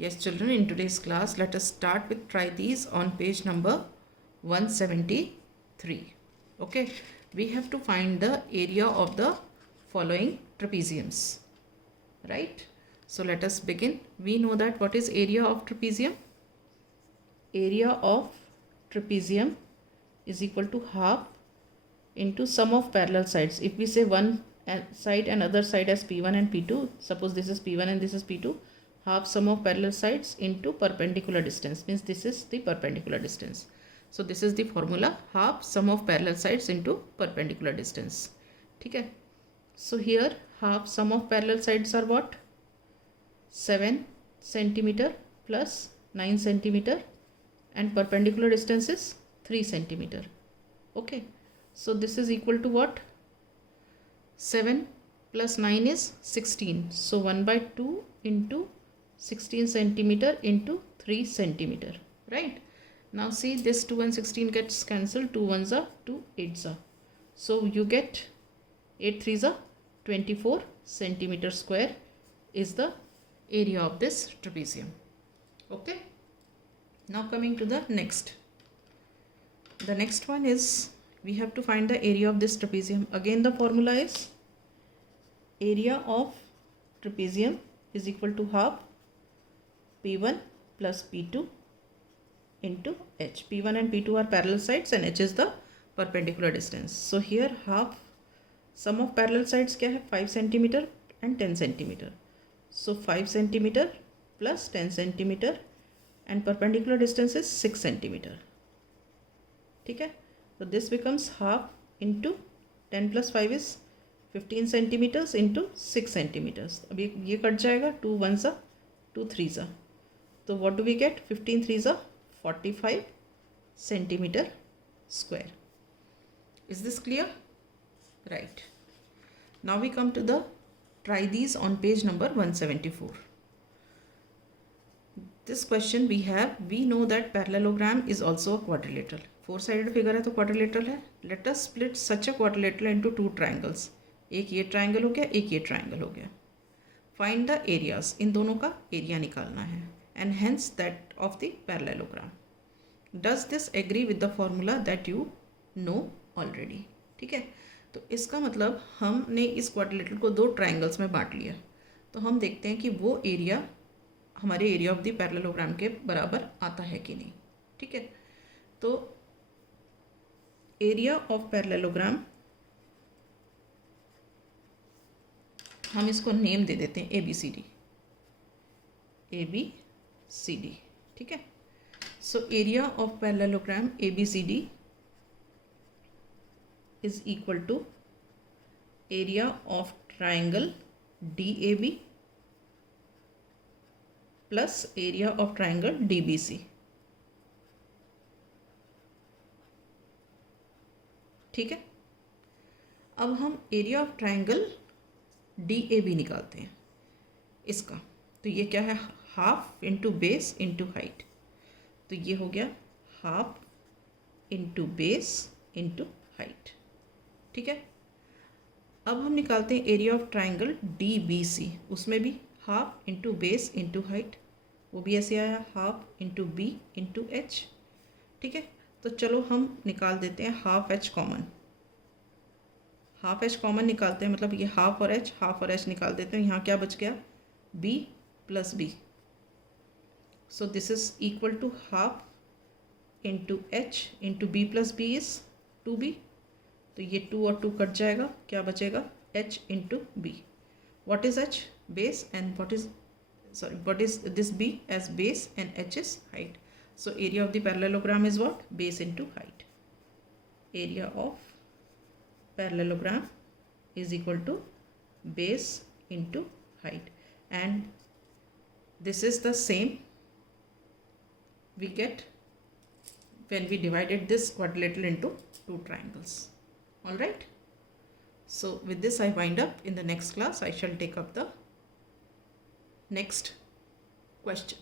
Yes children, in today's class let us start with try these on page number 173. Okay, we have to find the area of the following trapeziums, right? So let us begin. We know that what is area of trapezium? Area of trapezium is equal to half into sum of parallel sides. If we say one side and other side as P1 and P2, suppose this is P1 and this is P2, half sum of parallel sides into perpendicular distance, means this is the perpendicular distance. So this is the formula, half sum of parallel sides into perpendicular distance. Okay. So here half sum of parallel sides are what? 7 centimeter plus 9 centimeter and perpendicular distance is 3 centimeter. Okay. So this is equal to what? 7 plus 9 is 16. So 1 by 2 into 16 centimeter into 3 centimeter. Right? Now see, this 2 and 16 gets cancelled. 2 ones are 2 8s are. So you get 8 3s are 24 centimeter square is the area of this trapezium. Okay. Now coming to the next. The next one is, we have to find the area of this trapezium. Again the formula is area of trapezium is equal to half P1 plus P2 into H. P1 and P2 are parallel sides and H is the perpendicular distance. So here half sum of parallel sides क्या है? 5 centimeter and 10 centimeter. So 5 centimeter plus 10 centimeter and perpendicular distance is 6 centimeter. ठीक है? So this becomes half into 10 plus 5 is 15 centimeters into 6 centimeters. अब ये cut जाएगा, 2 1s are 2 3s are. So what do we get? 15 3s are 45 centimeter square. Is this clear? Right. Now we come to the try these on page number 174. This question we know that parallelogram is also a quadrilateral. Four-sided figure है तो quadrilateral है. Let us split such a quadrilateral into two triangles. एक ये triangle हो गया, एक ये triangle हो गया. Find the areas. इन दोनों का area निकालना है. And hence that of the parallelogram. Does this agree with the formula that you know already? ठीक है. तो इसका मतलब हमने इस क्वाड्रिलेटरल को दो ट्रायंगल्स में बांट लिया. तो हम देखते हैं कि वो एरिया हमारे एरिया ऑफ द पैरेललोग्राम के बराबर आता है कि नहीं. ठीक है. तो एरिया ऑफ पैरेललोग्राम हम इसको नेम दे देते हैं ABCD. ABCD. ठीक है. So area of parallelogram ABCD is equal to area of triangle DAB plus area of triangle DBC. ठीक है. अब हम एरिया ऑफ ट्रायंगल DAB निकालते हैं इसका. तो ये क्या है? Half into base into height. तो ये हो गया half into base into height. ठीक है. अब हम निकालते हैं एरिया ऑफ ट्रायंगल DBC. उसमें भी half into base into height. वो भी ऐसे आया, half into B into H. ठीक है. तो चलो हम निकाल देते हैं half H common. Half H common निकालते हैं, मतलब ये हाफ और एच निकाल देते हैं. यहाँ क्या बच गया? B plus B. So this is equal to half into H into B plus B is 2b. तो ये 2 और 2 कट जाएगा. क्या बचेगा? h into B. What is h? Base. And what is this b as base and h is height. So area of the parallelogram is what? Base into height. Area of parallelogram is equal to base into height, and this is the same we get when we divided this quadrilateral into two triangles. All right. So with this I wind up. In the next class I shall take up the next question.